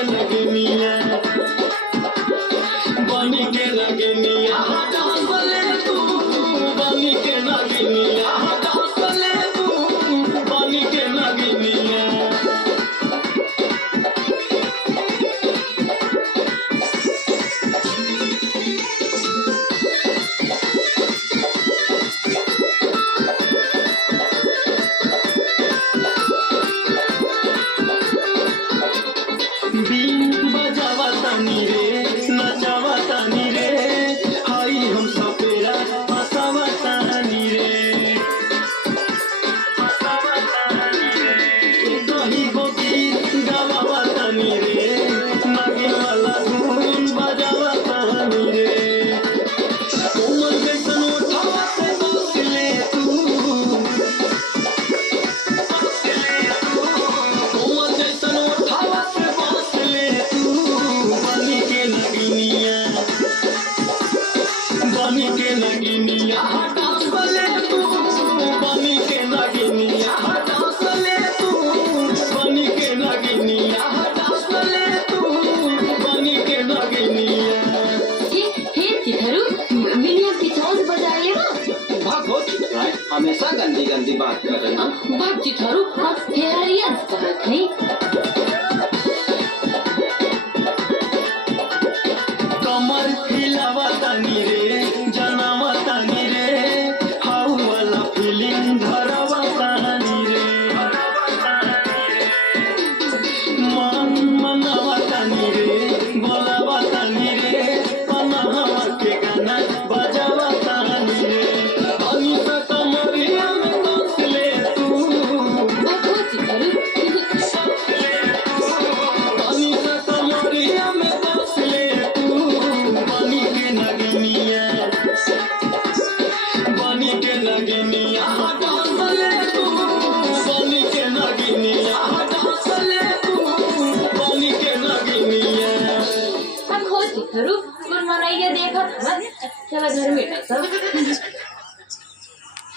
के लगनिया बनी के लगनिया डांसले तू बनी के लगनिया डांसले तू बनी के लगनिया बीन बजावा तानी रे नचावा तानी रे हाई हम सपेरा हंसावा तानी रे दही गीत गावा तानी रे नागिन वाला धुन बजावा तानी रे कोमल जैसन उठावा से बस ले तू कोमल जैसन उठावा से बस ले तू बनी के लगनिया डांसले तू बनी के लगनिया डांसले तू बनी के लगनिया डांसले तू बनी के लगनिया हे चिथरू विलियम की चौंस बजाइएगा। भागो चिथराय हमेशा गंदी गंदी बात कर रही है। भाग चिथरू हम हेरियंस करत हई। कमर हिलावा तानी रे जनावा तानी रे हाउ वाला फीलिंग धरावा तानी रे मन मनावा तानी रे बोलावा तानी रे पनावा के गाना बजावा तानी रे अनिता कमरिया में नाच ले तू भागो चिथरू अनिता कमरिया में नाच ले तू बनी के लगनिया डांसले तू बनी के लगनिया डांसले तू बनी के लगनिया भागो चिथरू गुरमराइया देखत हवन। चला घर में सब